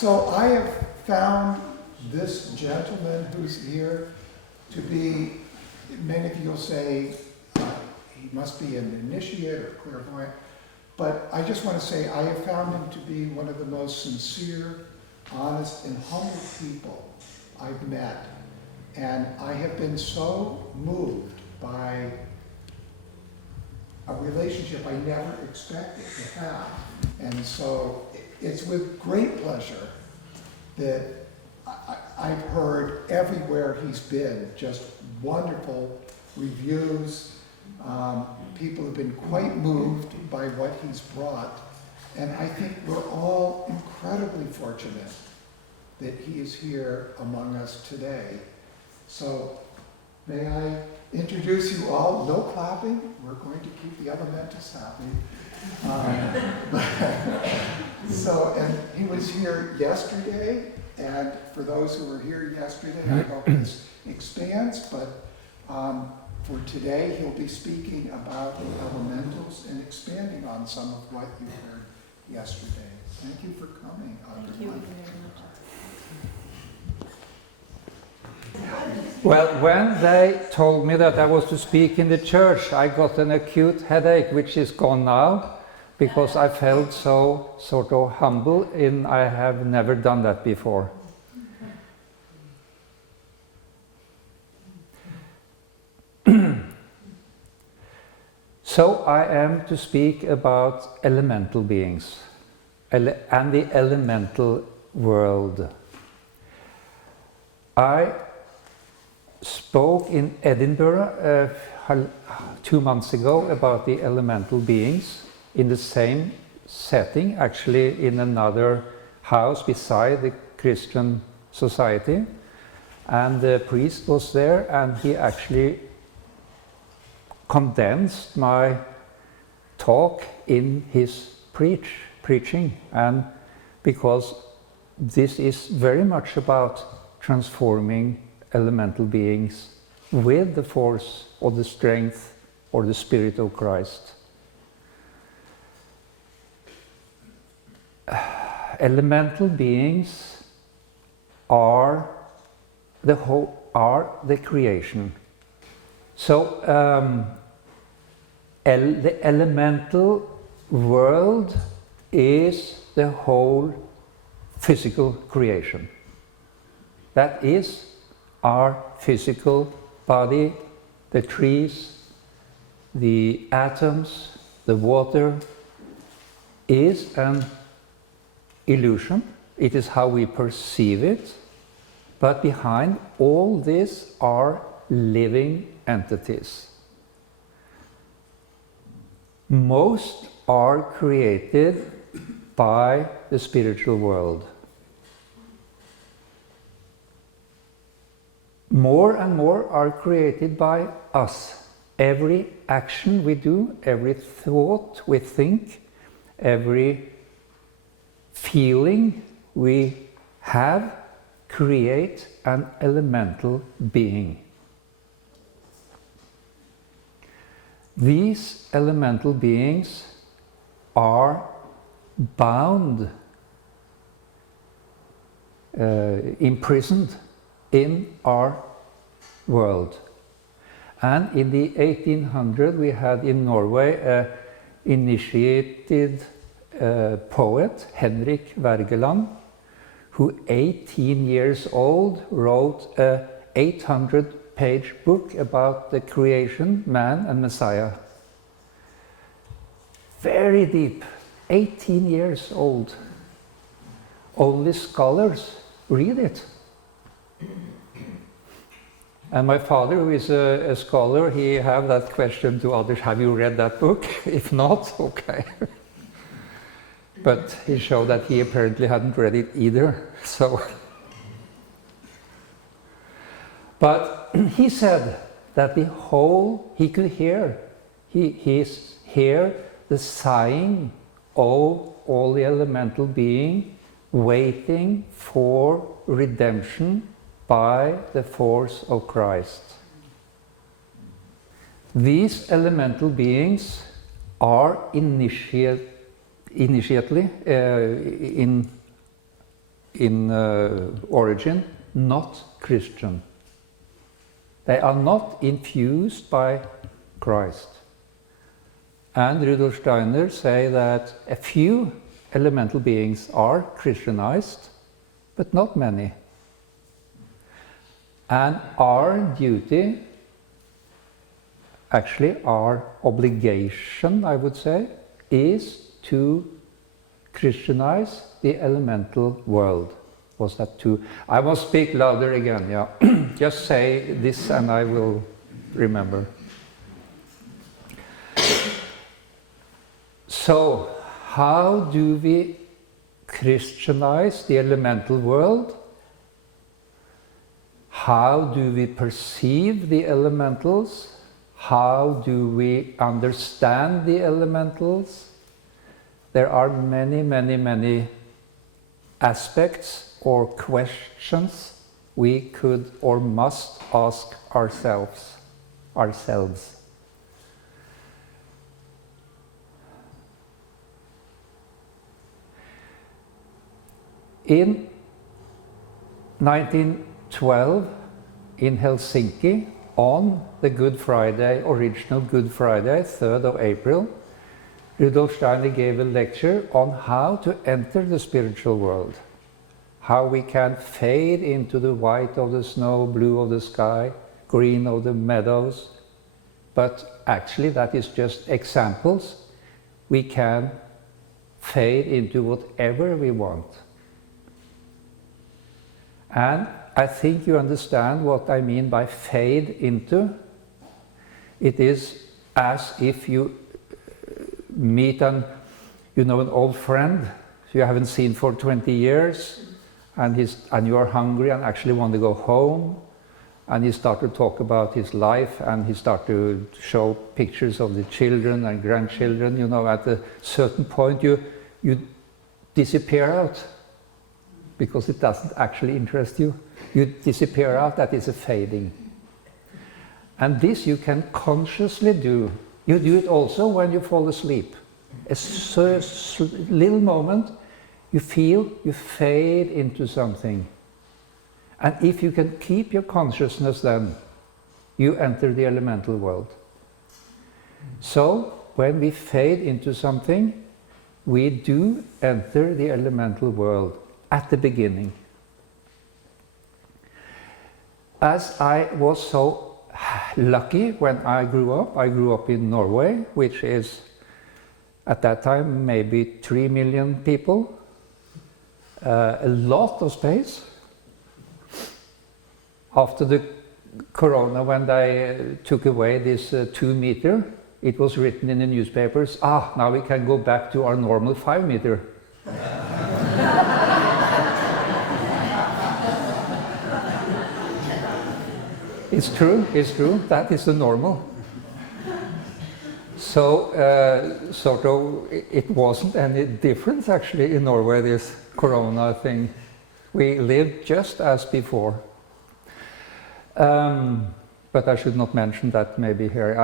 So I have found this gentleman who's here to be, many of you will say, he must be an initiate or clairvoyant, but I just want to say I have found him to be one of the most sincere, honest, and humble people I've met. And I have been so moved by a relationship I never expected to have. And so it's with great pleasure that I've heard everywhere he's been just wonderful reviews. People have been quite moved by what he's brought. And I think we're all incredibly fortunate that he is here among us today. So may I introduce you all? No clapping. We're going to keep the elementals happy. And he was here yesterday, and for those who were here yesterday, I hope this expands, but for today, he'll be speaking about the elementals and expanding on some of what you heard yesterday. Thank you for coming. Thank you very much. Well, when they told me that I was to speak in the church, I got an acute headache, which is gone now, because I felt so sort of humble, and I have never done that before. So I am to speak about elemental beings and the elemental world. I spoke in Edinburgh 2 months ago about the elemental beings in the same setting, actually in another house beside the Christian society. And the priest was there, and he actually condensed my talk in his preaching, and because this is very much about transforming elemental beings with the force or the strength or the Spirit of Christ. Elemental beings are the creation. So the elemental world is the whole physical creation. That is our physical body, the trees, the atoms, the water is an illusion. It is how we perceive it. But behind all this are living entities. Most are created by the spiritual world. More and more are created by us. Every action we do, every thought we think, every feeling we have create an elemental being. These elemental beings are bound, imprisoned in our world. And in the 1800s we had in Norway an initiated poet, Henrik Wergeland, who 18 years old wrote a 800-page book about the creation, man and Messiah. Very deep, 18 years old. Only scholars read it. And my father, who is a scholar, he have that question to others, have you read that book? If not, okay. But he showed that he apparently hadn't read it either, so. But he said that the whole, he could hear, he hear the sighing of all the elemental being waiting for redemption by the force of Christ. These elemental beings are initially in origin, not Christian. They are not infused by Christ. And Rudolf Steiner say that a few elemental beings are Christianized, but not many. And our duty, actually our obligation, I would say, is to Christianize the elemental world. Was that too? I must speak louder again, yeah. Just say this and I will remember. So, how do we Christianize the elemental world? How do we perceive the elementals? How do we understand the elementals? There are many, many, many aspects or questions we could or must ask ourselves. In 1912, in Helsinki, on the Good Friday, original Good Friday, 3rd of April, Rudolf Steiner gave a lecture on how to enter the spiritual world. How we can fade into the white of the snow, blue of the sky, green of the meadows. But actually that is just examples. We can fade into whatever we want. And I think you understand what I mean by fade into. It is as if you meet an old friend you haven't seen for 20 years, and you are hungry and actually want to go home, and he starts to talk about his life, and he starts to show pictures of the children and grandchildren. At a certain point you disappear out because it doesn't actually interest you. You disappear out, that is a fading. And this you can consciously do. You do it also when you fall asleep. A little moment, you feel you fade into something. And if you can keep your consciousness, then you enter the elemental world. So, when we fade into something, we do enter the elemental world at the beginning. As I was so lucky when I grew up in Norway, which is at that time maybe 3 million people, a lot of space. After the corona, when they took away this 2 meter, it was written in the newspapers, now we can go back to our normal 5 meter. It's true, that is the normal. So, it wasn't any difference actually in Norway, this corona thing. We lived just as before. But I should not mention that maybe here.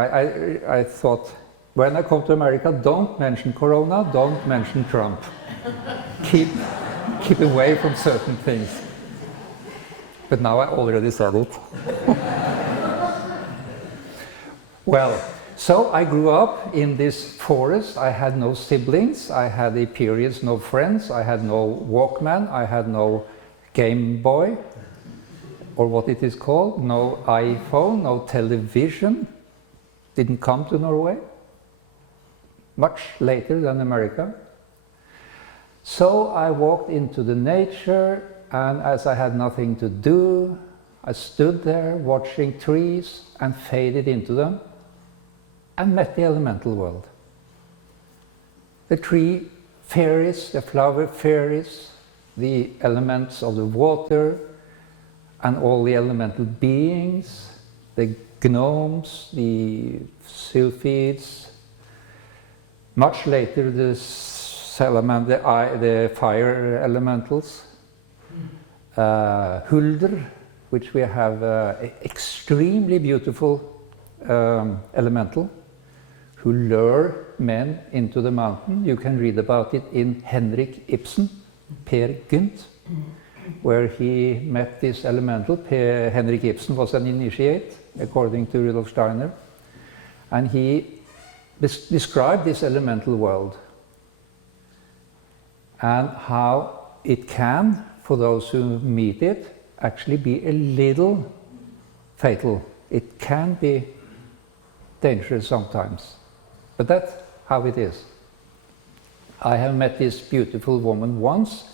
I thought, when I come to America, don't mention corona, don't mention Trump. Keep away from certain things. But now I already said it. Well, so I grew up in this forest. I had no siblings, I had a periods no friends, I had no Walkman, I had no Game Boy, or what it is called, no iPhone, no television. Didn't come to Norway. Much later than America. So I walked into the nature, and as I had nothing to do, I stood there watching trees and faded into them and met the elemental world. The tree fairies, the flower fairies, the elements of the water, and all the elemental beings, the gnomes, the sylphids. Much later, the fire elementals. Huldr, which we have extremely beautiful elemental, who lure men into the mountain. You can read about it in Henrik Ibsen, Per Gynt. where he met this elemental. Henrik Ibsen was an initiate, according to Rudolf Steiner, and he described this elemental world and how it can, for those who meet it, actually be a little fatal. It can be dangerous sometimes, but that's how it is. I have met this beautiful woman once,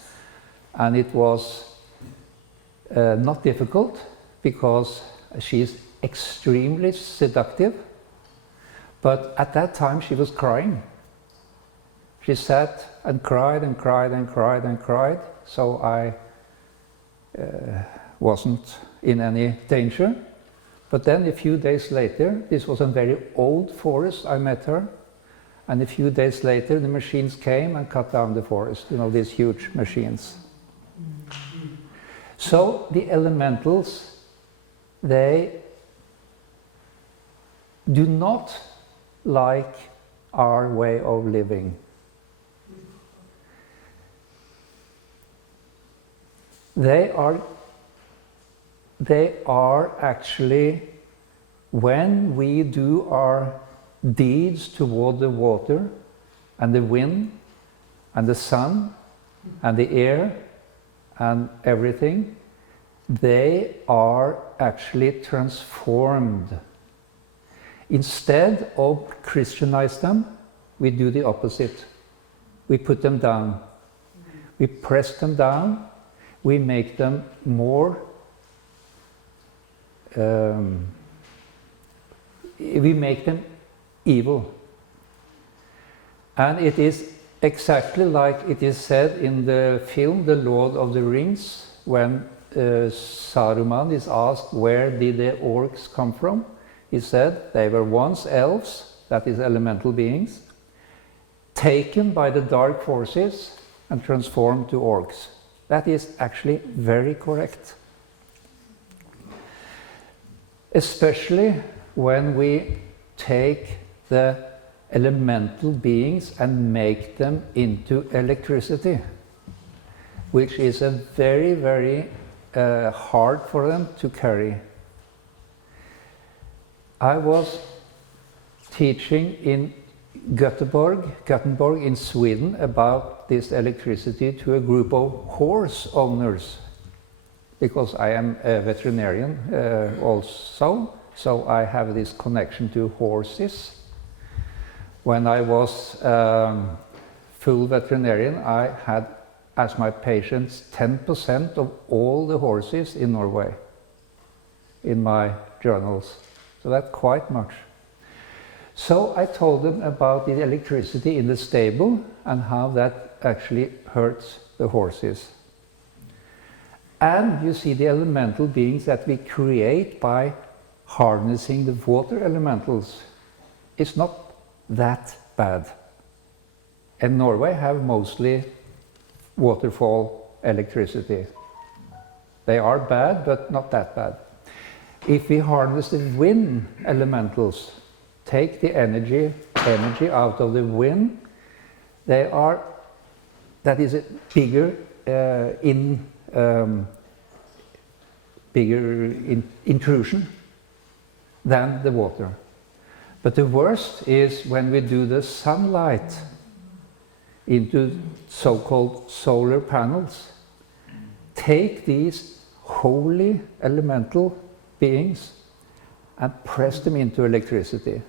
and it was not difficult because she is extremely seductive, but at that time she was crying. She sat and cried and cried and cried and cried, so I wasn't in any danger. But then a few days later, this was a very old forest, I met her, and a few days later the machines came and cut down the forest, you know, these huge machines. So the elementals, they do not like our way of living. They are actually, when we do our deeds toward the water and the wind and the sun and the air and everything, they are actually transformed. Instead of Christianize them, we do the opposite. We put them down. We press them down. We make them more we make them evil. And it is exactly like it is said in the film The Lord of the Rings, when Saruman is asked where did the orcs come from. He said they were once elves, that is elemental beings, taken by the dark forces and transformed to orcs. That is actually very correct. Especially when we take the elemental beings and make them into electricity, which is a very, very hard for them to carry. I was teaching in Gothenburg in Sweden about this electricity to a group of horse owners, because I am a veterinarian also, so I have this connection to horses. When I was full veterinarian, I had as my patients 10% of all the horses in Norway in my journals. So that's quite much. So I told them about the electricity in the stable and how that actually hurts the horses. And you see the elemental beings that we create by harnessing the water elementals. It's not that bad. And Norway have mostly waterfall electricity. They are bad, but not that bad. If we harness the wind elementals, take the energy out of the wind, that is a bigger intrusion than the water. But the worst is when we do the sunlight into so-called solar panels. Take these holy elemental beings and press them into electricity.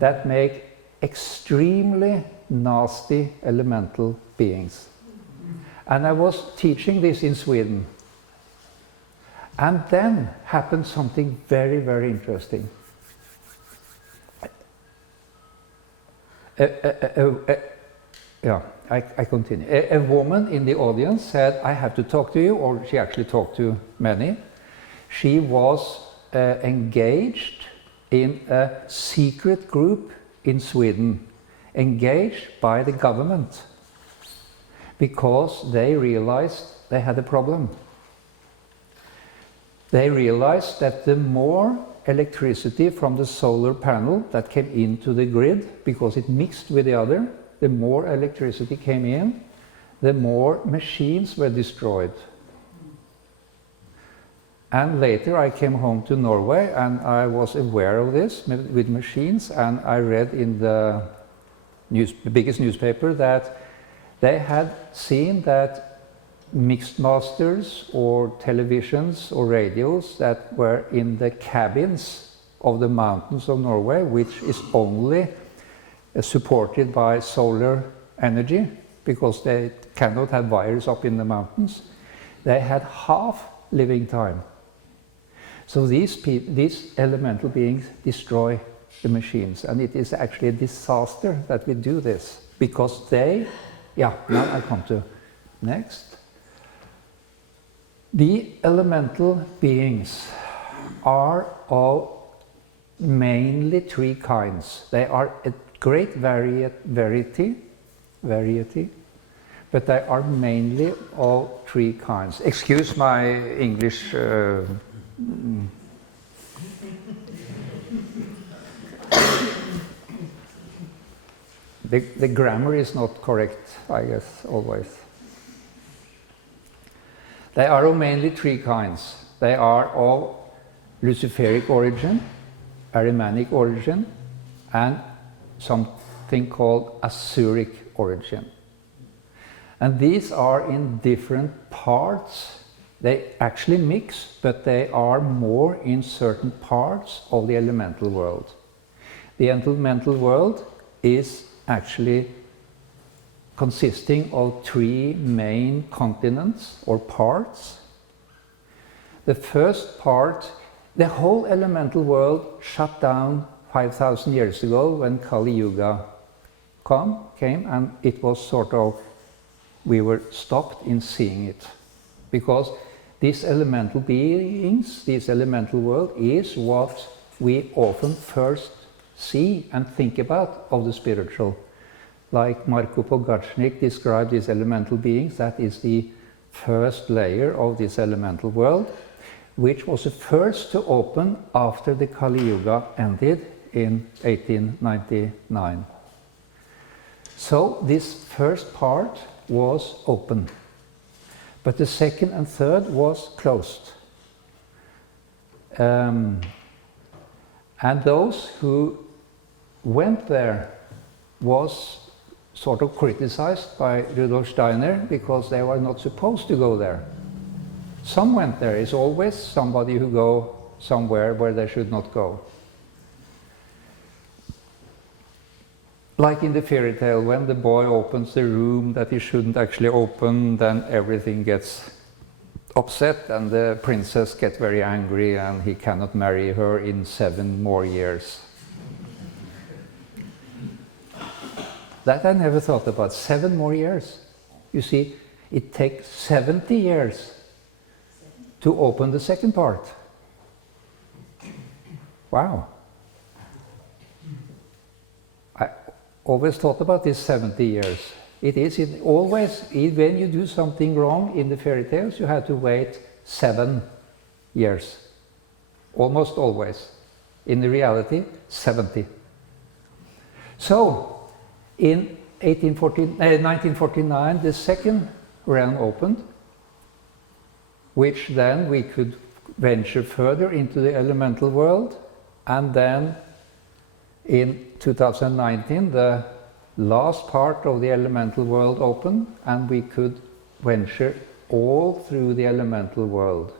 That make extremely nasty elemental beings. And I was teaching this in Sweden. And then happened something very, very interesting. I continue. A woman in the audience said, I have to talk to you, or she actually talked to many. She was engaged in a secret group in Sweden, engaged by the government, because they realized they had a problem. They realized that the more electricity from the solar panel that came into the grid, because it mixed with the other, the more electricity came in, the more machines were destroyed. And later I came home to Norway and I was aware of this with machines, and I read in the biggest newspaper that they had seen that mixed masters or televisions or radios that were in the cabins of the mountains of Norway, which is only supported by solar energy because they cannot have wires up in the mountains, they had half living time. So these elemental beings destroy the machines, and it is actually a disaster that we do this, because they, now I come to next. The elemental beings are of mainly three kinds. They are a great variety, but they are mainly of three kinds. Excuse my English. The grammar is not correct, I guess, always. They are of mainly three kinds. They are of Luciferic origin, Ahrimanic origin, and something called Asuric origin. And these are in different parts. They actually mix, but they are more in certain parts of the elemental world. The elemental world is actually consisting of three main continents or parts. The first part, the whole elemental world shut down 5,000 years ago when Kali Yuga came, and it was sort of, we were stopped in seeing it. Because these elemental beings, this elemental world, is what we often first see and think about of the spiritual. Like Marco Pogacnik described these elemental beings, that is the first layer of this elemental world, which was the first to open after the Kali Yuga ended in 1899. So this first part was open, but the second and third was closed. And those who went there was sort of criticized by Rudolf Steiner because they were not supposed to go there. Some went there. It's always somebody who go somewhere where they should not go. Like in the fairy tale, when the boy opens the room that he shouldn't actually open, then everything gets upset and the princess gets very angry and he cannot marry her in 7 more years. That I never thought about. 7 more years. You see, it takes 70 years to open the second part. Wow. I always thought about this 70 years. It is always, when you do something wrong in the fairy tales, you have to wait 7 years. Almost always. In the reality, 70. So, in 1949, the second realm opened, which then we could venture further into the elemental world, and then in 2019 the last part of the elemental world opened, and we could venture all through the elemental world.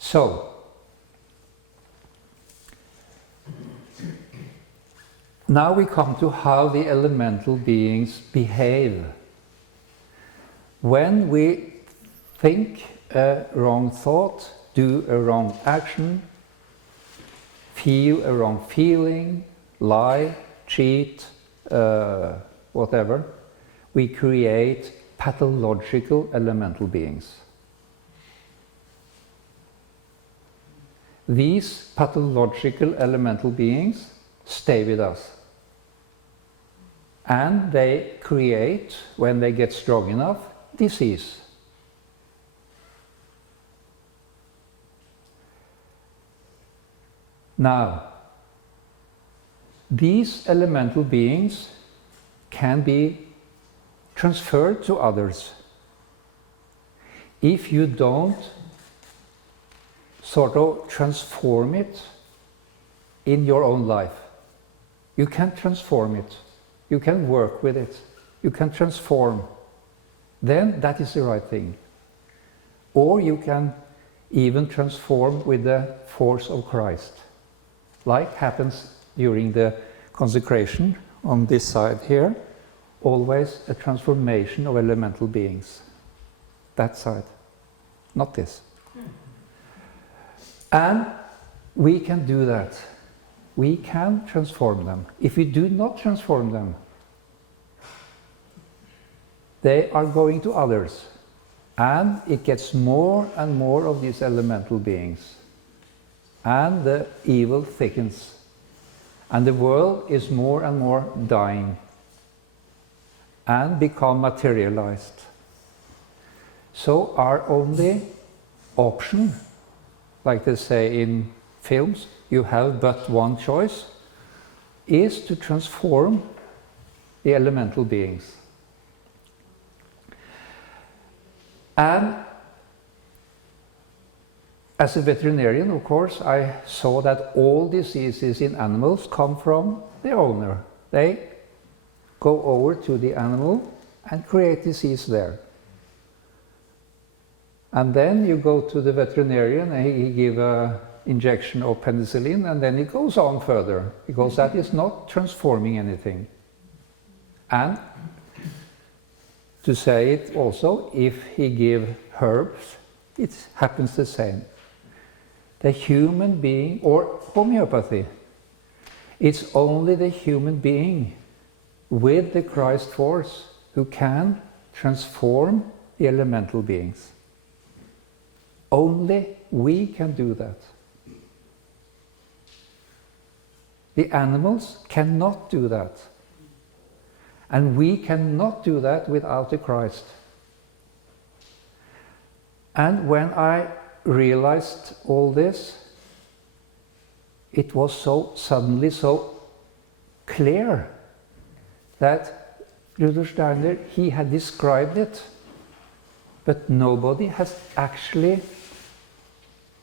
So, now we come to how the elemental beings behave. When we think a wrong thought, do a wrong action, feel a wrong feeling, lie, cheat, whatever, we create pathological elemental beings. These pathological elemental beings stay with us. And they create, when they get strong enough, disease. Now, these elemental beings can be transferred to others. If you don't sort of transform it in your own life, you can transform it, you can work with it, you can transform, then that is the right thing. Or you can even transform with the force of Christ, like happens during the consecration on this side here, always a transformation of elemental beings. That side, not this. And we can do that. We can transform them. If we do not transform them, they are going to others. And it gets more and more of these elemental beings. And the evil thickens. And the world is more and more dying and become materialized. So our only option, like they say in films, you have but one choice, is to transform the elemental beings. And as a veterinarian, of course, I saw that all diseases in animals come from the owner. They go over to the animal and create disease there. And then you go to the veterinarian and he gives an injection of penicillin, and then it goes on further, because that is not transforming anything. And to say it also, if he gives herbs, it happens the same. The human being, or homeopathy, it's only the human being with the Christ force who can transform the elemental beings. Only we can do that. The animals cannot do that. And we cannot do that without the Christ. And when I realized all this, it was so suddenly so clear that Rudolf Steiner, he had described it, but nobody has actually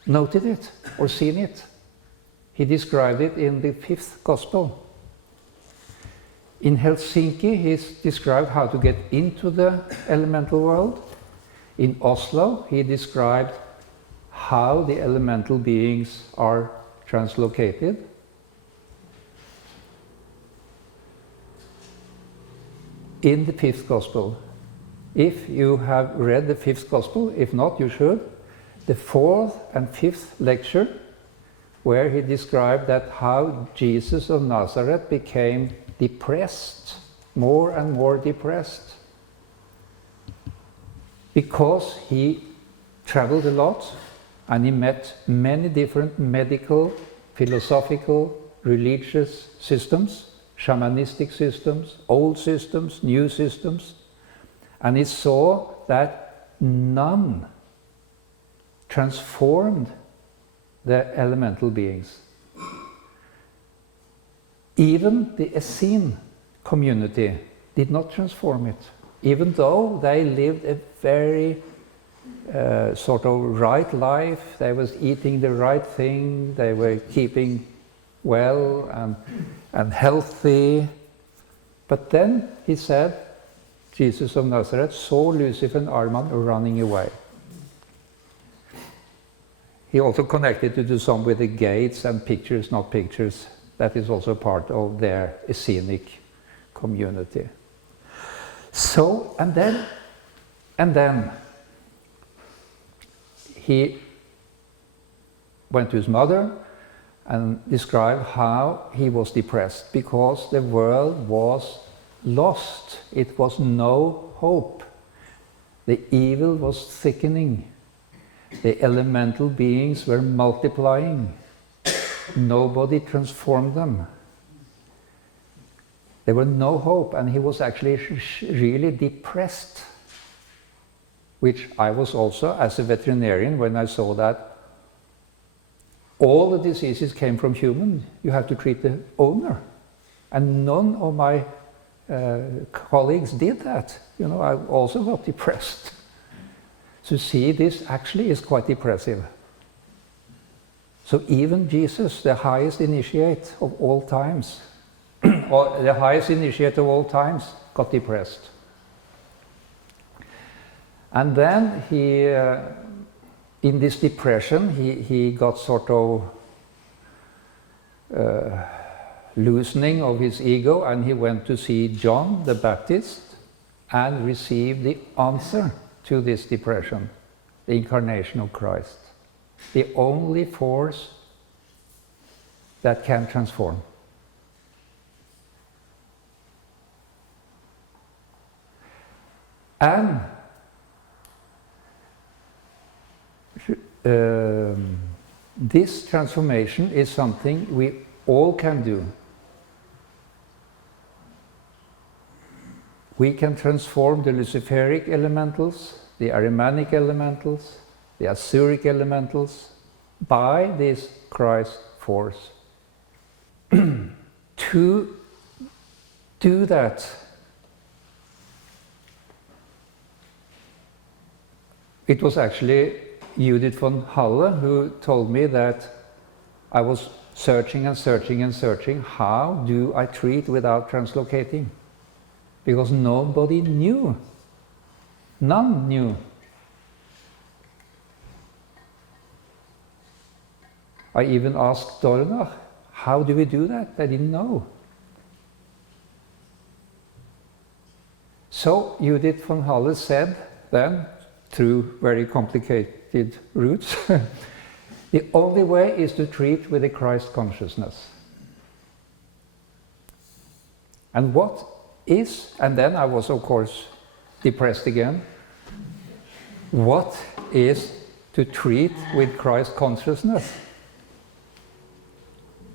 noted it or seen it. He described it in the 5th Gospel. In Helsinki, he's described how to get into the elemental world. In Oslo, he described how the elemental beings are translocated. In the 5th Gospel, if you have read the 5th Gospel, if not, you should, the 4th and 5th lecture, where he described that how Jesus of Nazareth became depressed, more and more depressed, because he traveled a lot and he met many different medical, philosophical, religious systems, shamanistic systems, old systems, new systems, and he saw that none transformed the elemental beings. Even the Essene community did not transform it, even though they lived a very sort of right life. They was eating the right thing, they were keeping well and healthy. But then he said, Jesus of Nazareth saw Lucifer and Arman running away. He also connected to do some with the gates and pictures, not pictures. That is also part of their Hygienic community. So, and then he went to his mother and described how he was depressed because the world was lost. It was no hope. The evil was thickening. The elemental beings were multiplying. Nobody transformed them. There was no hope, and he was actually really depressed, which I was also as a veterinarian when I saw that. all the diseases came from human. You have to treat the owner. And none of my colleagues did that. You know, I also got depressed. To see this actually is quite depressive. So even Jesus, the highest initiate of all times, or the highest initiate of all times, got depressed. And then he, in this depression, he got sort of loosening of his ego, and he went to see John the Baptist and received the answer to this depression, the incarnation of Christ, the only force that can transform. And this transformation is something we all can do. We can transform the Luciferic elementals, the Ahrimanic elementals, the Asuric elementals by this Christ force. To do that, it was actually Judith von Halle who told me that I was searching and searching and searching, how do I treat without translocating? Because nobody knew. None knew. I even asked Dornach, how do we do that? They didn't know. So Judith von Halle said then, through very complicated routes, the only way is to treat with the Christ consciousness. And what is, and then I was of course depressed again, what is to treat with Christ consciousness?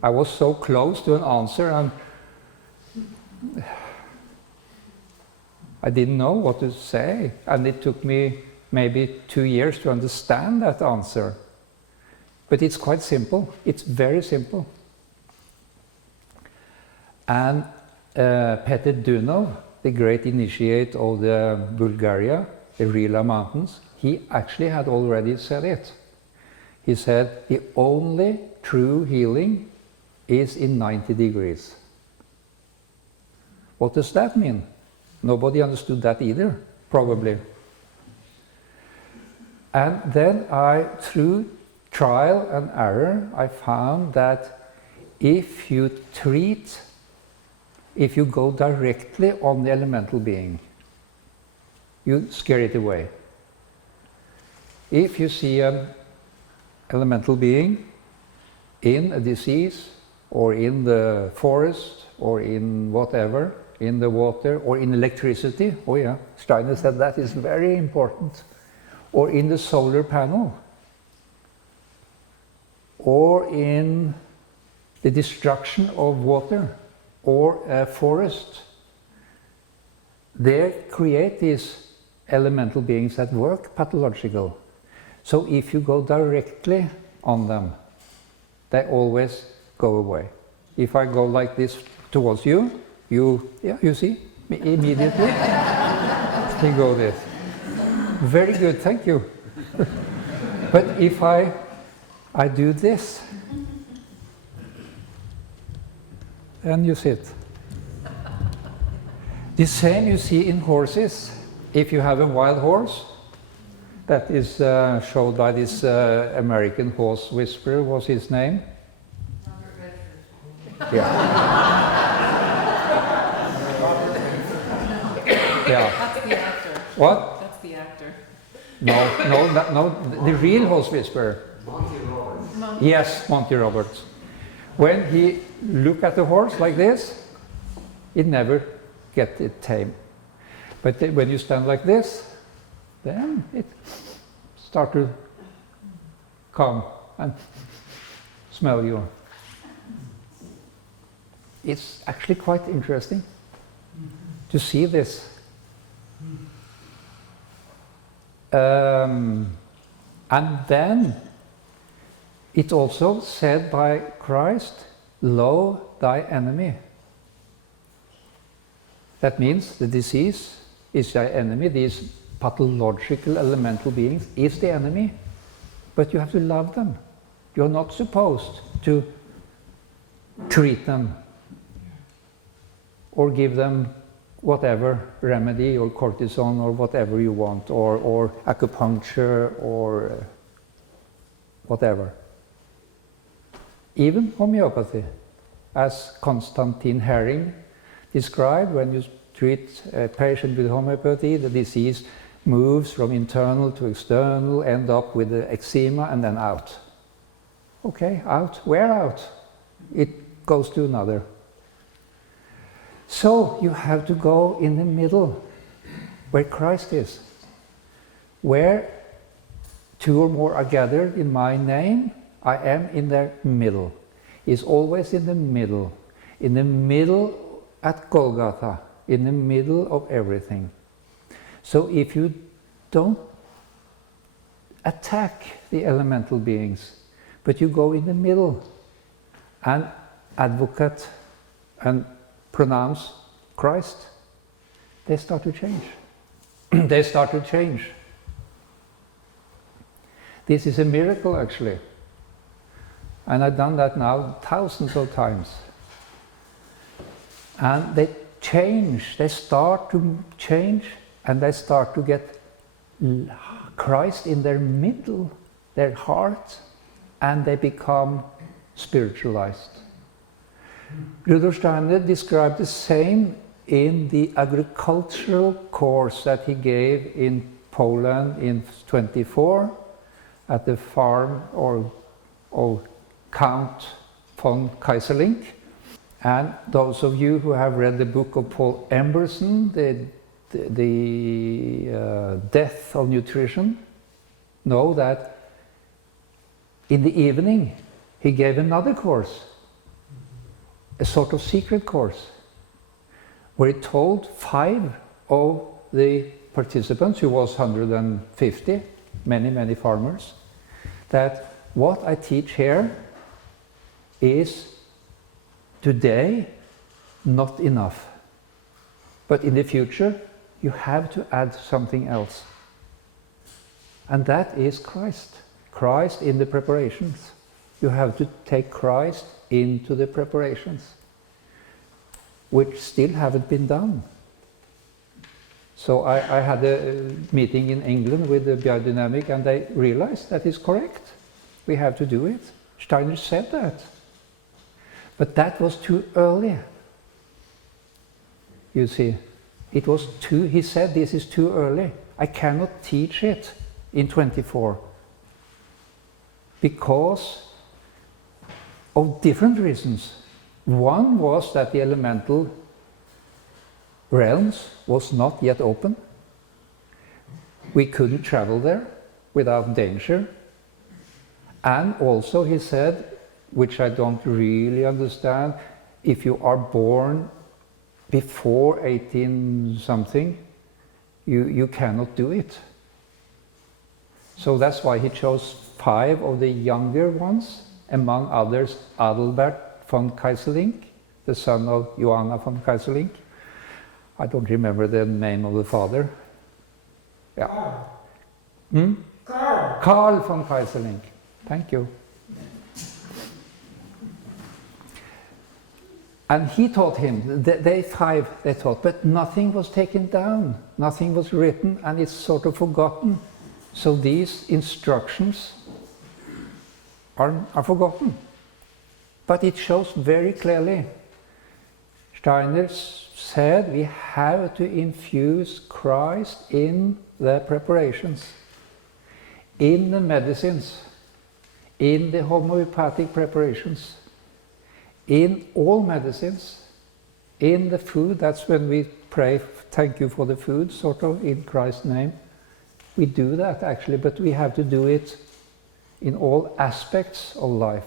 I was so close to an answer and I didn't know what to say, and it took me maybe 2 years to understand that answer. But it's quite simple, it's very simple. And Peter Dunov, the great initiate of the Bulgaria, the Rila Mountains, he actually had already said it. He said, the only true healing is in 90 degrees. What does that mean? Nobody understood that either, probably. And then through trial and error, I found that if you go directly on the elemental being, you scare it away. If you see an elemental being in a disease, or in the forest, or in whatever, in the water, or in electricity, oh yeah, Steiner said that is very important, or in the solar panel, or in the destruction of water, or a forest, they create these elemental beings that work pathological. So if you go directly on them, they always go away. If I go like this towards you, you see, immediately, you go this. Very good, thank you. But if I do this, then you sit. The same you see in horses. If you have a wild horse, that is showed by this American horse whisperer, was his name? Yeah. Yeah. That's the actor. What? That's the actor. No, the real horse whisperer. Monty Roberts. Yes, Monty Roberts. When he look at the horse like this, it never get it tame. But when you stand like this, then it start to come and smell you. It's actually quite interesting to see this. And then It's also said by Christ, love thy enemy. That means the disease is thy enemy. These pathological elemental beings is the enemy. But you have to love them. You're not supposed to treat them or give them whatever remedy or cortisone or whatever you want, or acupuncture or whatever. Even homeopathy, as Constantine Herring described, when you treat a patient with homeopathy, the disease moves from internal to external, end up with the eczema and then out. Okay, out. Where out? It goes to another. So you have to go in the middle, where Christ is. Where two or more are gathered in my name, I am in the middle. He's always in the middle at Golgotha, in the middle of everything. So if you don't attack the elemental beings, but you go in the middle and advocate and pronounce Christ, they start to change. They start to change. This is a miracle, actually. And I've done that now thousands of times. And they change, they start to change, and they start to get Christ in their middle, their heart, and they become spiritualized. Rudolf Steiner described the same in the agricultural course that he gave in Poland in 24 at the farm of Count von Kaiserlink. And those of you who have read the book of Paul Emberson, the Death of Nutrition, know that in the evening he gave another course, a sort of secret course, where he told 5 of the participants, who was 150, many farmers, that what I teach here is today not enough. But in the future, you have to add something else. And that is Christ. Christ in the preparations. You have to take Christ into the preparations, which still haven't been done. So I had a meeting in England with the Biodynamic, and they realized that is correct. We have to do it. Steiner said that. But that was too early. You see, it was too, he said, this is too early. I cannot teach it in 24. Because of different reasons. One was that the elemental realms was not yet open. We couldn't travel there without danger. And also he said, which I don't really understand, if you are born before 18 something, you cannot do it. So that's why he chose 5 of the younger ones, among others Adalbert von Kaiserlink, the son of Johanna von Kaiserlink. I don't remember the name of the father. Yeah. Karl von Kaiserlink. Thank you. And he taught him, they 5 they taught, but nothing was taken down, nothing was written, and it's sort of forgotten. So these instructions are forgotten. But it shows very clearly. Steiner said we have to infuse Christ in the preparations, in the medicines, in the homeopathic preparations, in all medicines, in the food. That's when we pray, thank you for the food, sort of, in Christ's name. We do that actually, but we have to do it in all aspects of life.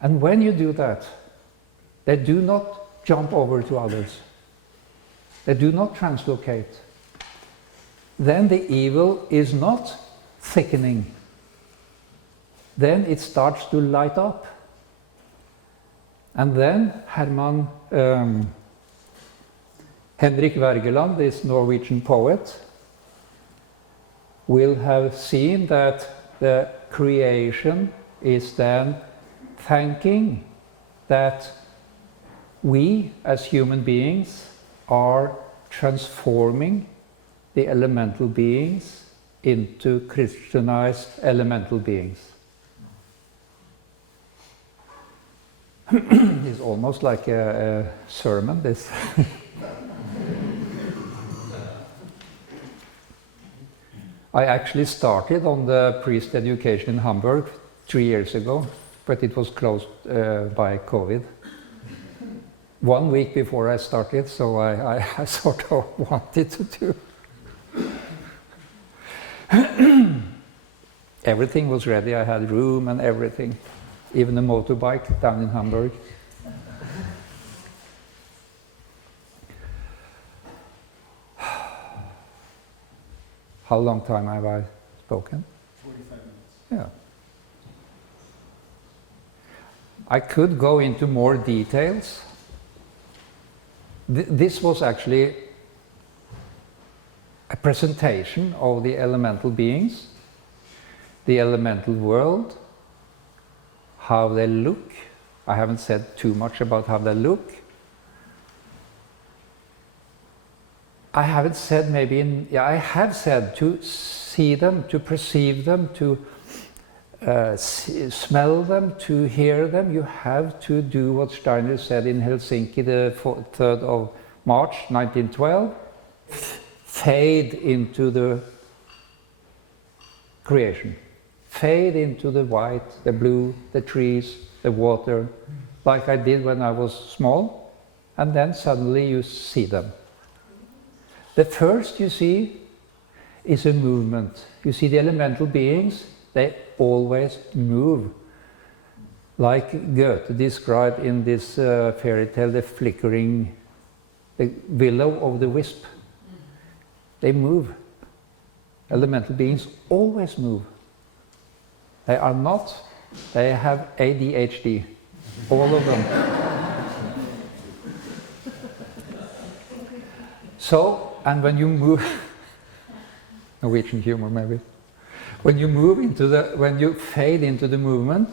And when you do that, they do not jump over to others. They do not translocate. then the evil is not thickening. Then it starts to light up. And then Henrik Wergeland, this Norwegian poet, will have seen that the creation is then thanking that we as human beings are transforming the elemental beings into Christianized elemental beings. It's almost like a sermon, this. I actually started on the priest education in Hamburg 3 years ago, but it was closed by COVID. 1 week before I started, so I sort of wanted to do. Everything was ready, I had room and everything, even a motorbike down in Hamburg. How long time have I spoken? 45 minutes. Yeah. I could go into more details. This was actually a presentation of the elemental beings, the elemental world, how they look. I haven't said too much about how they look. I haven't said I have said to see them, to perceive them, to smell them, to hear them. You have to do what Steiner said in Helsinki the 3rd of March 1912. Fade into the creation. Fade into the white, the blue, the trees, the water, like I did when I was small, and then suddenly you see them. The first you see is a movement. You see the elemental beings, they always move. Like Goethe described in this fairy tale, the willow of the wisp. They move. Elemental beings always move. They are not, they have ADHD, all of them. So, and when you move, Norwegian humor maybe, when you fade into the movement,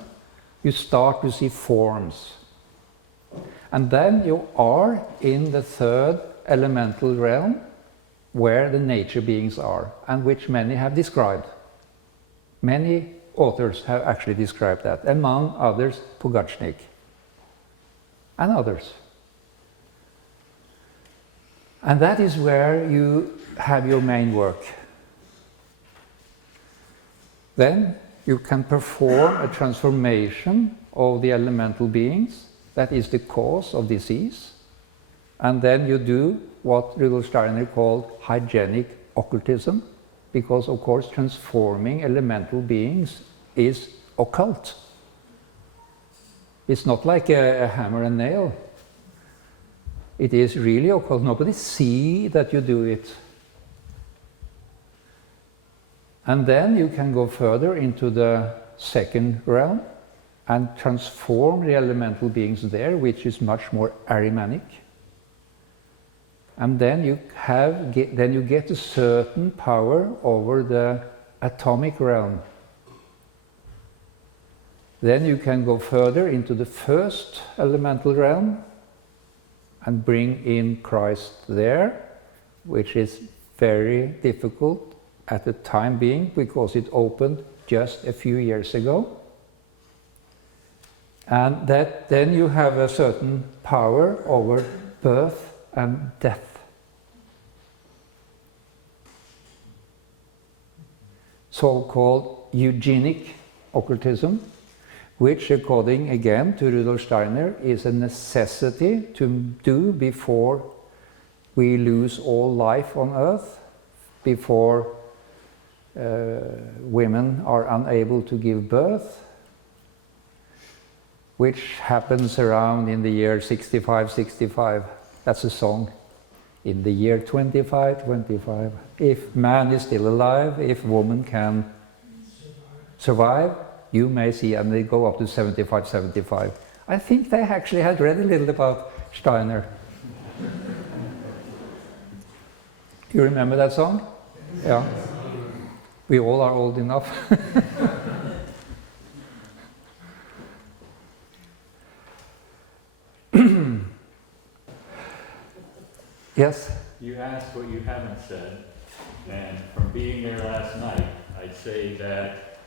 you start to see forms. And then you are in the third elemental realm, where the nature beings are, and which many have described. Many authors have actually described that, among others Pogachnik and others. And that is where you have your main work. Then you can perform a transformation of the elemental beings, that is the cause of disease, and then you do what Rudolf Steiner called hygienic occultism, because of course transforming elemental beings is occult. It's not like a hammer and nail. It is really occult. Nobody sees that you do it. And then you can go further into the second realm and transform the elemental beings there, which is much more Ahrimanic. And then you get a certain power over the atomic realm. Then you can go further into the first elemental realm and bring in Christ there, which is very difficult at the time being because it opened just a few years ago. And then you have a certain power over birth and death. So-called eugenic occultism, which according again to Rudolf Steiner is a necessity to do before we lose all life on earth, before women are unable to give birth, which happens around in the year 65, 65. That's a song. in the year 2525, if man is still alive, if woman can survive, you may see, and they go up to 75. I think they actually had read a little about Steiner. You remember that song? Yeah. We all are old enough. Yes? You asked what you haven't said, and from being there last night, I'd say that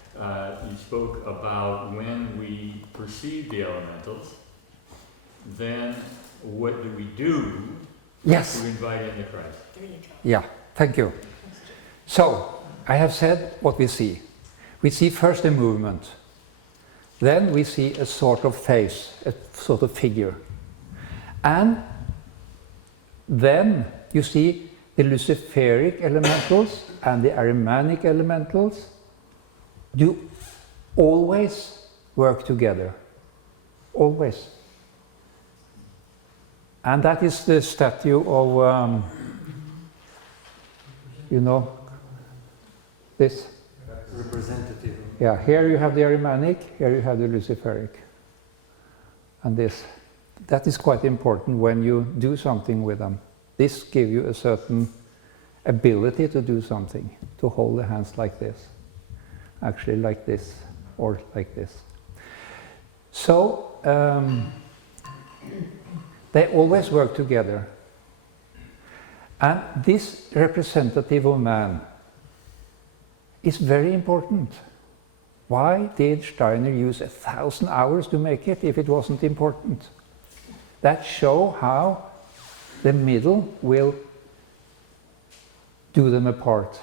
you spoke about when we perceive the elementals, then what do we do Yes. to invite in the Christ? Yeah, thank you. So, I have said what we see. We see first a movement. Then we see a sort of face, a sort of figure. And then you see the Luciferic elementals and the Ahrimanic elementals do always work together. Always. And that is the statue of, you know, this. Representative. Yeah, here you have the Ahrimanic, here you have the Luciferic. And this. That is quite important when you do something with them. This gives you a certain ability to do something, to hold the hands like this. Actually like this, or like this. So, they always work together. And this representative of man is very important. Why did Steiner use 1,000 hours to make it if it wasn't important? That shows how the middle will do them apart.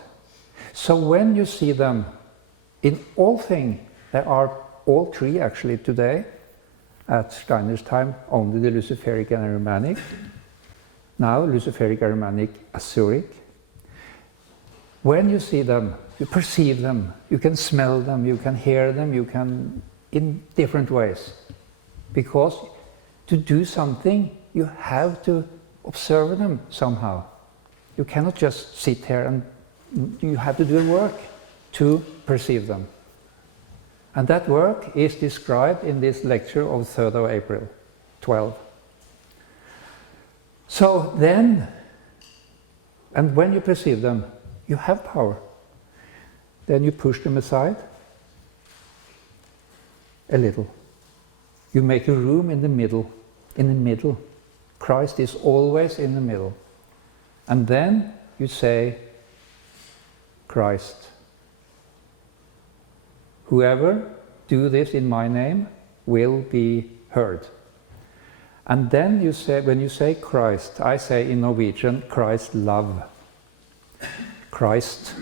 So when you see them, in all things, there are all three actually today, at Steiner's time, only the Luciferic and Ahrimanic. Now Luciferic, Ahrimanic, Azuric. When you see them, you perceive them, you can smell them, you can hear them, you can, in different ways. Because to do something, you have to observe them somehow. You cannot just sit here and you have to do a work to perceive them. And that work is described in this lecture of 3rd of April, 12. So then, and when you perceive them, you have power. Then you push them aside a little. You make a room in the middle. In the middle. Christ is always in the middle. And then you say, Christ. Whoever do this in my name will be heard. And then you say, when you say Christ, I say in Norwegian, Christ love. Christ,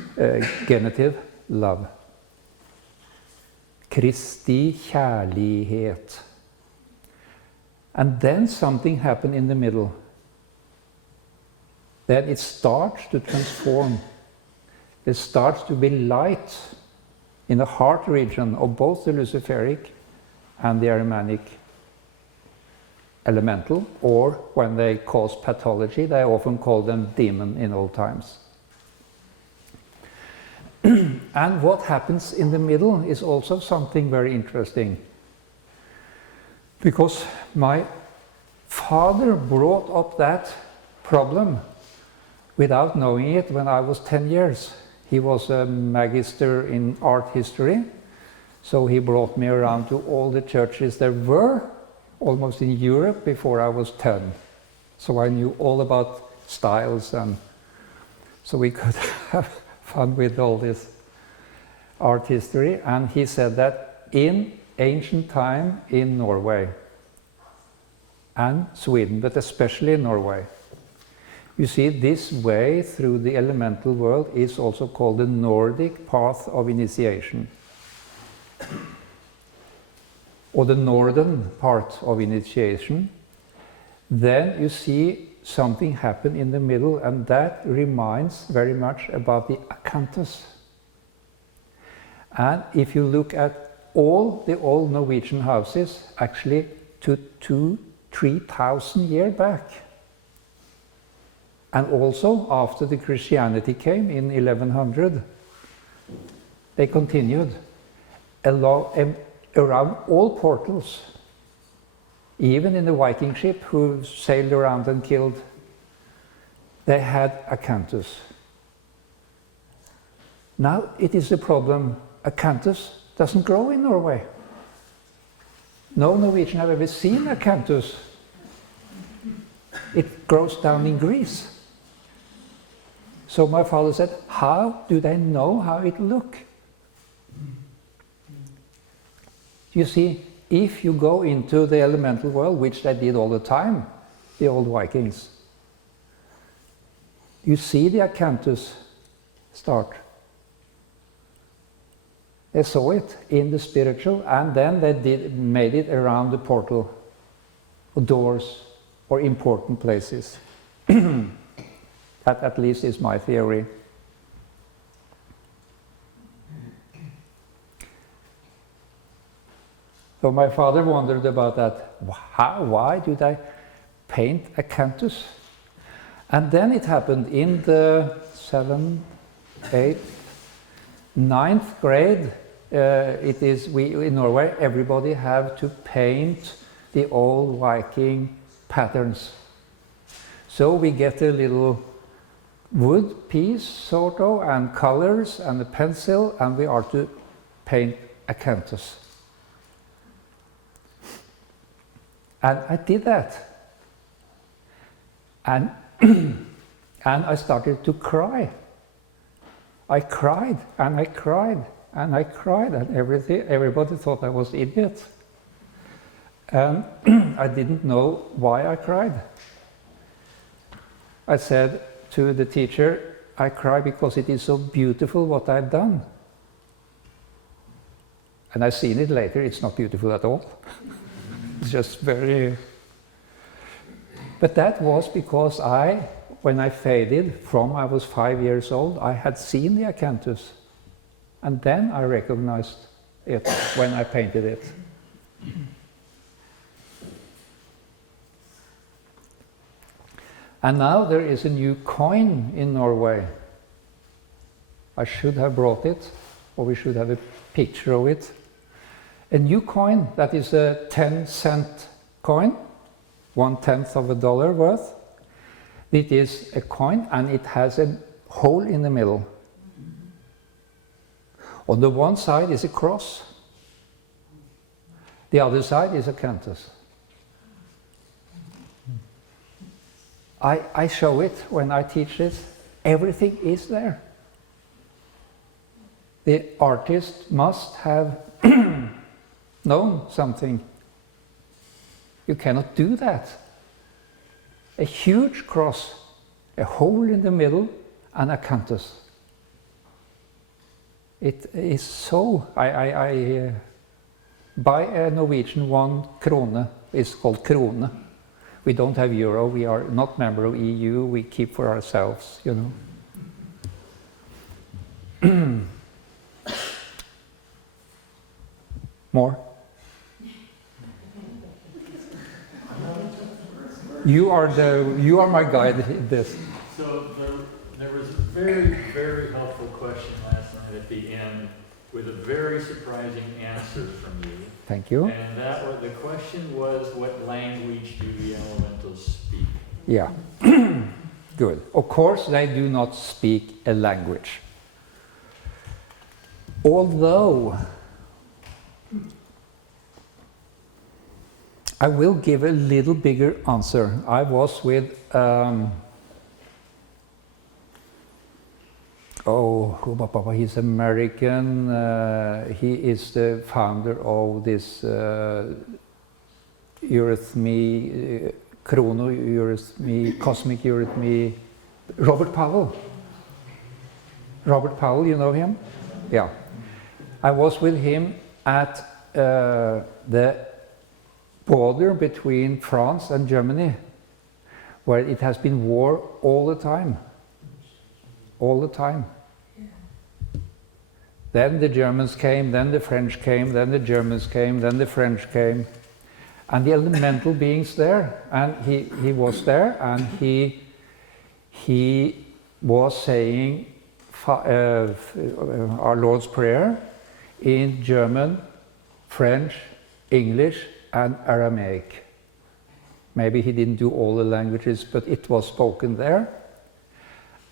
genitive, love. Kristi kjærlighet. And then something happened in the middle. Then it starts to transform. There starts to be light in the heart region of both the Luciferic and the Ahrimanic elemental, or when they cause pathology, they often call them demon in old times. And what happens in the middle is also something very interesting. Because my father brought up that problem without knowing it when I was 10 years. He was a magister in art history, so he brought me around to all the churches there were, almost in Europe, before I was 10. So I knew all about styles, and so we could have fun with all this art history. And he said that in ancient time in Norway and Sweden, but especially in Norway, you see, this way through the elemental world is also called the Nordic path of initiation, or the northern part of initiation. Then you see something happen in the middle, and that reminds very much about the acanthus. And if you look at all the old Norwegian houses, actually to 2,000–3,000 years back, And also, after the Christianity came in 1100, they continued around all portals, even in the Viking ship who sailed around and killed, they had acanthus. Now it is a problem, acanthus doesn't grow in Norway. No Norwegian have ever seen acanthus. It grows down in Greece. So my father said, how do they know how it look? You see, if you go into the elemental world, which they did all the time, the old Vikings, you see the acanthus start. They saw it in the spiritual, and then they made it around the portal, or doors, or important places. That at least is my theory. So my father wondered about that. Why do they paint acanthus? And then it happened in the 7th, 8th, 9th grade. In Norway, everybody have to paint the old Viking patterns. So we get a little wood piece, sort of, and colors, and a pencil, and we are to paint acanthus. And I did that. And, and I started to cry. I cried, and I cried, and I cried, and everybody thought I was an idiot. And I didn't know why I cried. I said to the teacher, I cry because it is so beautiful what I've done. And I've seen it later, it's not beautiful at all. It's just very... But that was because when I faded from I was 5 years old, I had seen the acanthus. And then I recognized it when I painted it. And now there is a new coin in Norway. I should have brought it, or we should have a picture of it. A new coin that is a 10-cent coin, 1/10 of $1 worth. It is a coin and it has a hole in the middle. On the one side is a cross. The other side is acanthus. I show it when I teach this. Everything is there. The artist must have known something. You cannot do that. A huge cross, a hole in the middle, and acanthus. It is so. I buy a Norwegian 1 krone. It's called krone. We don't have euro. We are not member of EU. We keep for ourselves, you know. More? You are my guide in this. So there was a very, very helpful question last night at the end with a very surprising answer from you. Thank you. And the question was, what language do the elementals speak? Yeah. Good. Of course, they do not speak a language. Although I will give a little bigger answer. I was with he's American. He is the founder of this eurythmy, chronoeurythmy, cosmic eurythmy. Robert Powell. Robert Powell, you know him? Yeah. I was with him at the border between France and Germany, where it has been war all the time. All the time. Then the Germans came, then the French came, then the Germans came, then the French came. And the elemental beings there, and he was there, and he he was saying Our Lord's Prayer in German, French, English, and Aramaic. Maybe he didn't do all the languages, but it was spoken there.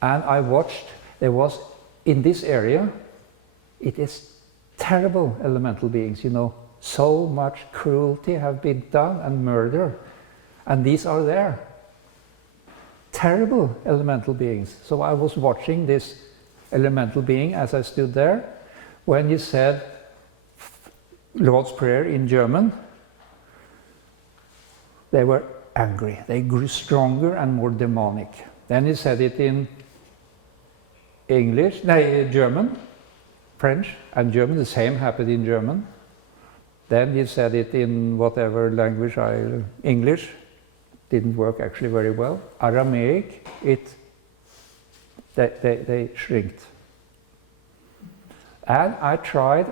And I watched, there was, in this area, it is terrible elemental beings, you know. So much cruelty have been done and murder, and these are there. Terrible elemental beings. So I was watching this elemental being as I stood there. When he said Lord's Prayer in German, they were angry. They grew stronger and more demonic. Then he said it in German, French and German. The same happened in German. Then he said it in whatever language English. Didn't work actually very well. Aramaic, they shrinked. And I tried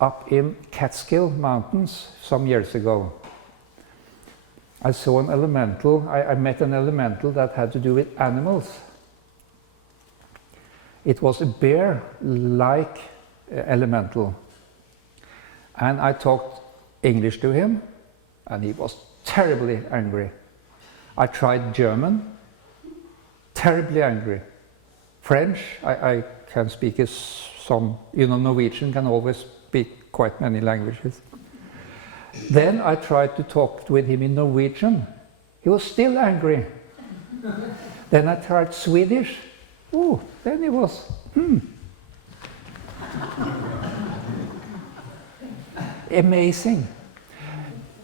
up in Catskill Mountains some years ago. I saw an elemental, I met an elemental that had to do with animals. It was a bear-like elemental. And I talked English to him, and he was terribly angry. I tried German, terribly angry. French, I can speak some, you know, Norwegian can always speak quite many languages. Then I tried to talk with him in Norwegian. He was still angry. Then I tried Swedish. Ooh, then he was, Amazing.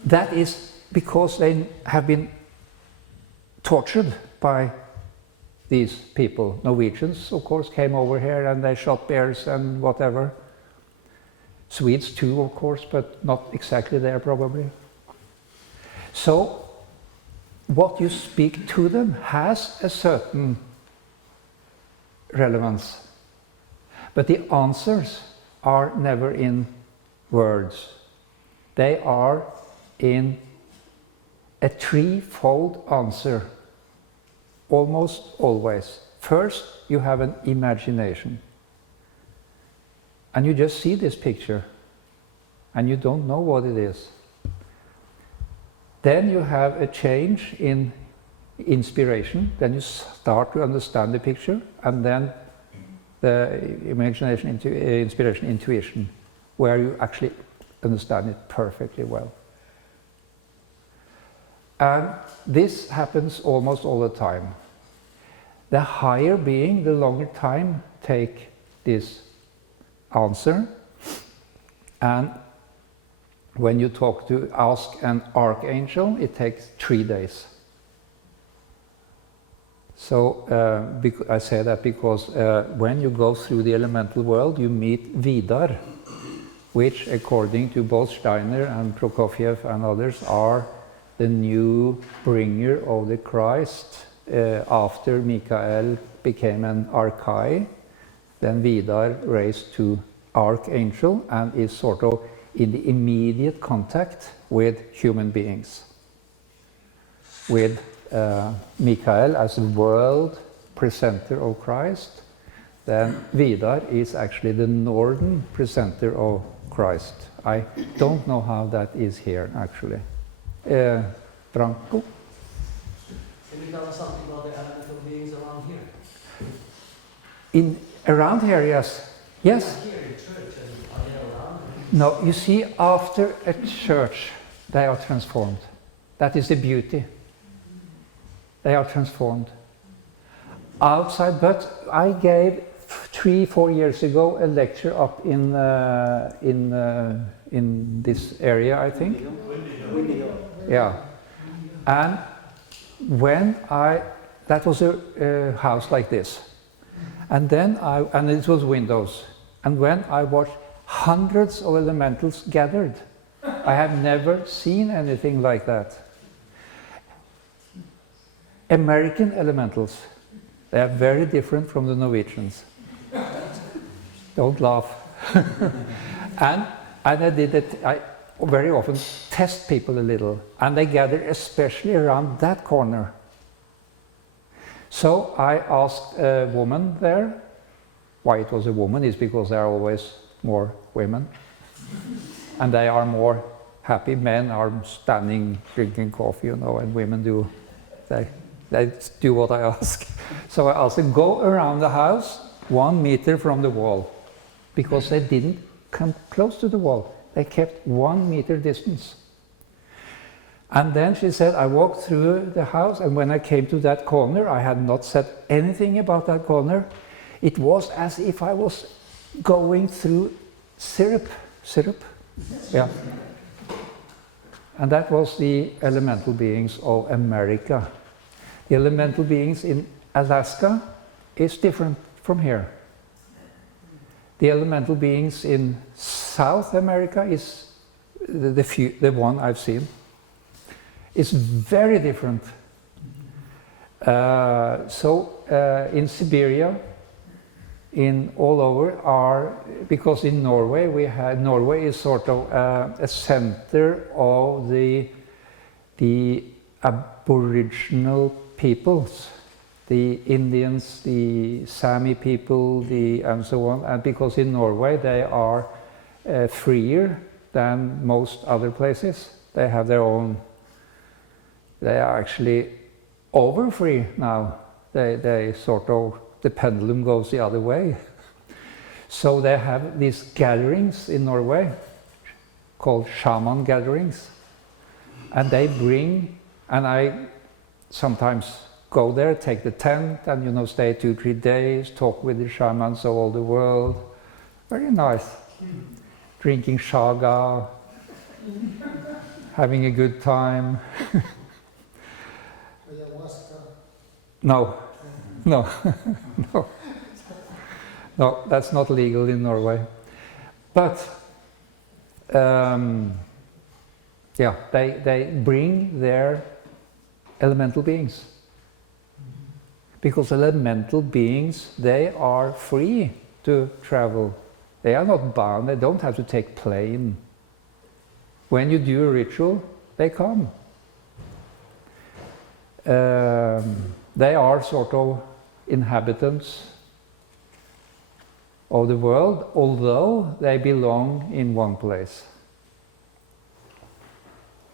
That is because they have been tortured by these people. Norwegians, of course, came over here and they shot bears and whatever. Swedes too, of course, but not exactly there probably. So, what you speak to them has a certain relevance. But the answers are never in words. They are in a threefold answer, almost always. First, you have an imagination. And you just see this picture, and you don't know what it is. Then you have a change in inspiration, then you start to understand the picture, and then the imagination, inspiration, intuition, where you actually understand it perfectly well. And this happens almost all the time. The higher being, the longer time take this answer. And when you ask an archangel, it takes 3 days. So I say that because when you go through the elemental world, you meet Vidar, which, according to both Steiner and Prokofiev and others, are the new bringer of the Christ after Michael became an archai. Then Vidar raised to archangel and is sort of in the immediate contact with human beings. With Michael as a world presenter of Christ, then Vidar is actually the northern presenter of Christ. I don't know how that is here, actually. Branko? Can you tell us something about the elemental beings around here? Around here, yes. Yes? Here in church, and are they around? No, you see, after a church, they are transformed. That is the beauty. They are transformed. Outside, but I gave 3-4 years ago a lecture up in this area, I think. Yeah. And when that was a house like this. And then and it was windows. And when I watched hundreds of elementals gathered, I have never seen anything like that. American elementals, they are very different from the Norwegians. Don't laugh. and I did it, I very often test people a little, and they gather especially around that corner. So I asked a woman there. Why it was a woman is because there are always more women. And they are more happy. Men are standing, drinking coffee, you know, and women do, they do what I ask. So I asked them, go around the house 1 meter from the wall. Because they didn't come close to the wall. They kept 1 meter distance. And then she said, I walked through the house, and when I came to that corner, I had not said anything about that corner. It was as if I was going through syrup. Yeah. And that was the elemental beings of America. The elemental beings in Alaska is different from here. The elemental beings in South America is the one I've seen. It's very different. In Siberia, in all over because in Norway Norway is sort of a center of the Aboriginal peoples, the Indians, the Sami people, and so on. And because in Norway they are freer than most other places. They have their own. They are actually over free now. They sort of, the pendulum goes the other way. So they have these gatherings in Norway called shaman gatherings. And they bring, and I sometimes go there, take the tent, and you know, stay 2-3 days, talk with the shamans of all the world. Very nice. Drinking shaga, having a good time. No, no, no, no, that's not legal in Norway. But, yeah, they bring their elemental beings. Because elemental beings, they are free to travel. They are not bound, they don't have to take plane. When you do a ritual, they come. They are sort of inhabitants of the world, although they belong in one place.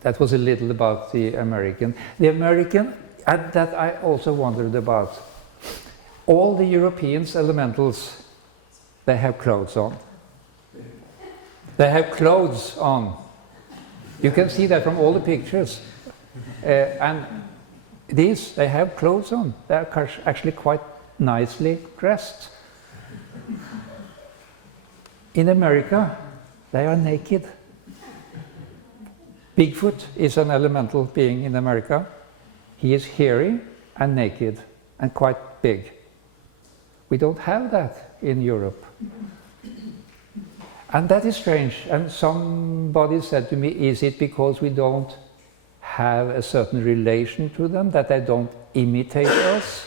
That was a little about the American. The American, and that I also wondered about. All the Europeans' elementals, they have clothes on. They have clothes on. You can see that from all the pictures. And these, they have clothes on. They are actually quite nicely dressed. In America, they are naked. Bigfoot is an elemental being in America. He is hairy and naked and quite big. We don't have that in Europe. And that is strange. And somebody said to me, is it because we don't have a certain relation to them, that they don't imitate us?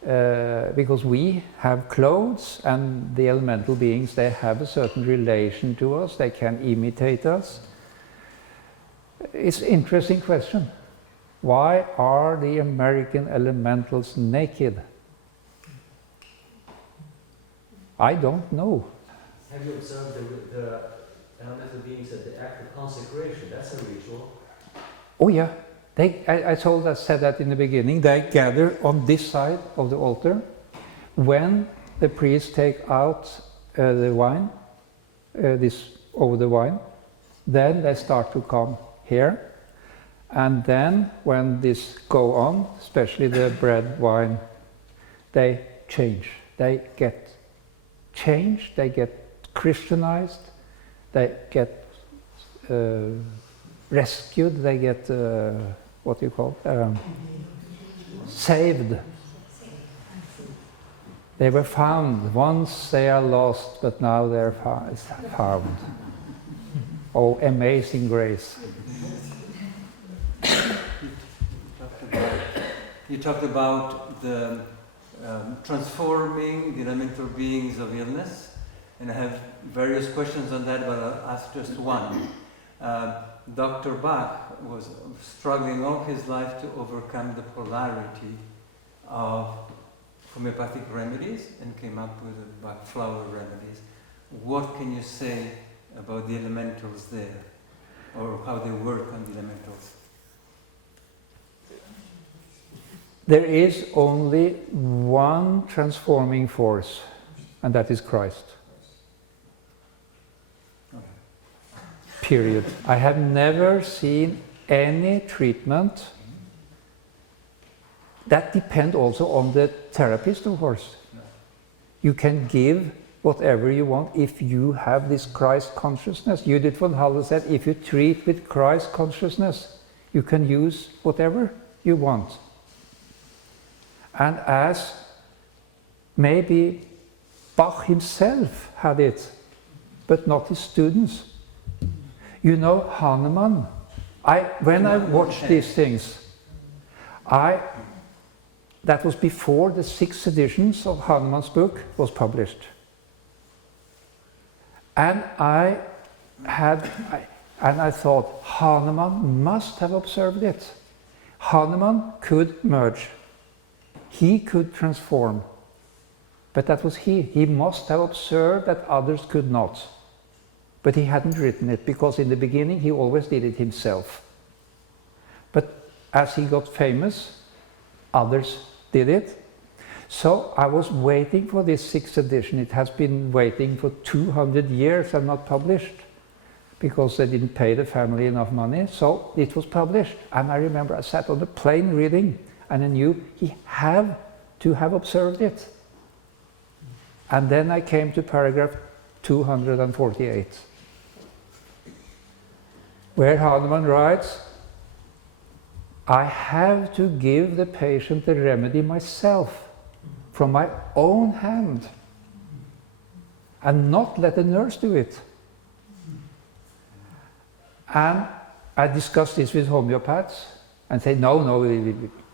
Because we have clothes, and the elemental beings, they have a certain relation to us, they can imitate us. It's an interesting question. Why are the American elementals naked? I don't know. Have you observed the elemental beings at the act of consecration? That's a ritual. Oh yeah, I said that in the beginning. They gather on this side of the altar. When the priests take out the wine, over the wine, then they start to come here. And then when this go on, especially the bread, wine, they change. They get changed, they get Christianized, they get rescued, they get, what do you call it? Saved. They were found. Once they are lost, but now they're found. Oh, amazing grace. You talked about the transforming the elemental beings of illness, and I have various questions on that, but I'll ask just one. Dr. Bach was struggling all his life to overcome the polarity of homeopathic remedies and came up with the Bach flower remedies. What can you say about the elementals there, or how they work on the elementals? There is only one transforming force, and that is Christ. Period. I have never seen any treatment that depends also on the therapist, of course. You can give whatever you want if you have this Christ consciousness. Judith von Halle said, if you treat with Christ consciousness, you can use whatever you want. And as maybe Bach himself had it, but not his students. You know, Hahnemann, when I watched these things, that was before the 6 editions of Hahnemann's book was published. And I thought, Hahnemann must have observed it. Hahnemann could merge. He could transform. But that was he. He must have observed that others could not. But he hadn't written it, because in the beginning he always did it himself. But as he got famous, others did it. So I was waiting for this 6th edition. It has been waiting for 200 years and not published, because they didn't pay the family enough money. So it was published. And I remember I sat on the plane reading, and I knew he had to have observed it. And then I came to paragraph 248, where Hahnemann writes, I have to give the patient the remedy myself, from my own hand, and not let the nurse do it. And I discussed this with homeopaths, and say, no,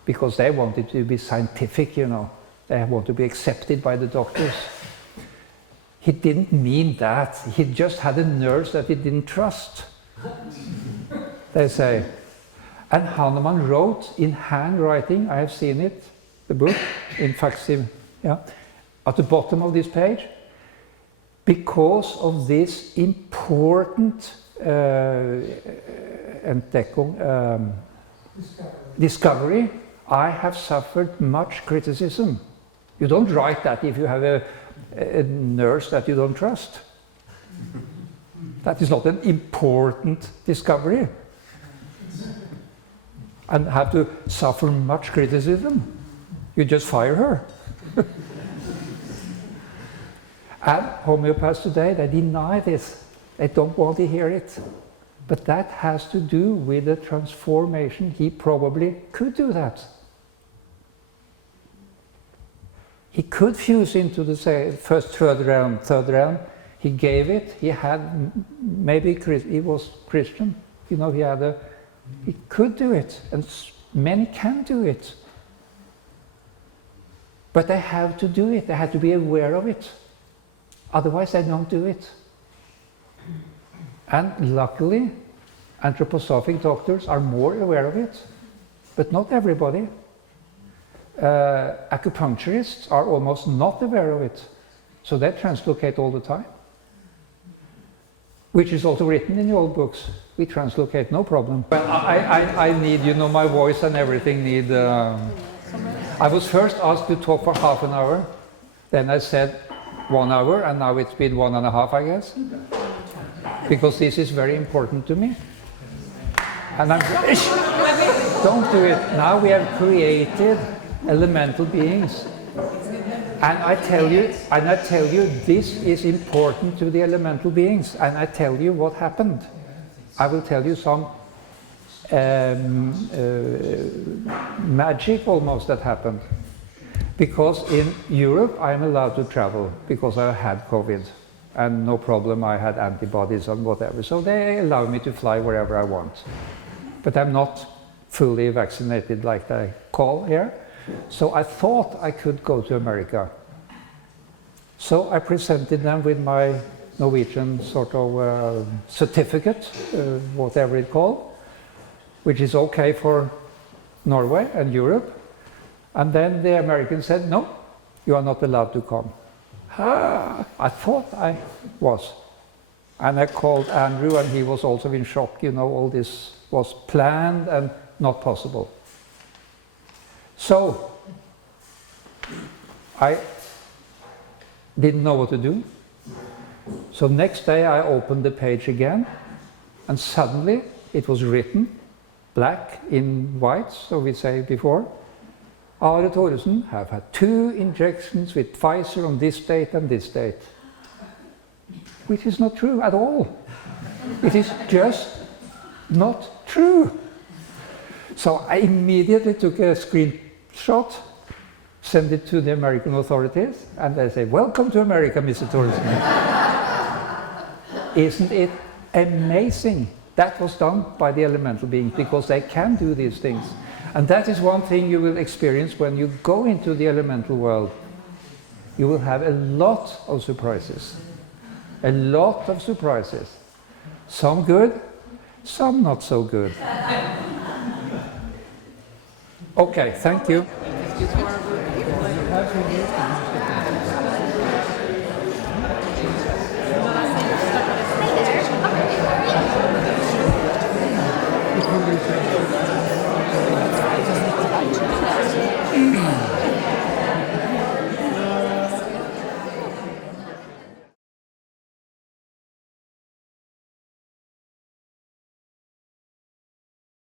because they want it to be scientific, you know. They want to be accepted by the doctors. He didn't mean that. He just had a nurse that he didn't trust, they say. And Hahnemann wrote in handwriting, I have seen it, the book, in facsimile, at the bottom of this page, because of this important discovery, I have suffered much criticism. You don't write that if you have a nurse that you don't trust. That is not an important discovery. And have to suffer much criticism. You just fire her. And homeopaths today, they deny this. They don't want to hear it. But that has to do with the transformation. He probably could do that. He could fuse into the third realm. He gave it. He had, maybe he was Christian. You know, he could do it, and many can do it. But they have to do it. They have to be aware of it. Otherwise, they don't do it. And luckily, anthroposophic doctors are more aware of it, but not everybody. Acupuncturists are almost not aware of it, so they translocate all the time, which is also written in the old books. We translocate, no problem. But I need, you know, my voice and everything need... I was first asked to talk for half an hour, then I said 1 hour, and now it's been 1.5, I guess. Because this is very important to me. And I'm... Don't do it. Now we have created elemental beings. And I tell you, this is important to the elemental beings. And I tell you what happened. I will tell you some magic almost that happened. Because in Europe I am allowed to travel because I had COVID. And no problem, I had antibodies and whatever. So they allow me to fly wherever I want. But I'm not fully vaccinated like they call here. So I thought I could go to America. So I presented them with my Norwegian sort of certificate, whatever it's called, which is okay for Norway and Europe. And then the American said, no, you are not allowed to come. I thought I was. And I called Andrew, and he was also in shock. You know, all this was planned and not possible. So, I didn't know what to do. So next day I opened the page again, and suddenly it was written, black in white, so we say before, Are Thoresen have had 2 injections with Pfizer on this date and this date. Which is not true at all. It is just not true. So I immediately took a screenshot, sent it to the American authorities, and they say, welcome to America, Mr. Thoresen. Isn't it amazing? That was done by the elemental beings, because they can do these things. And that is one thing you will experience when you go into the elemental world. You will have a lot of surprises. A lot of surprises. Some good, some not so good. Okay, thank you.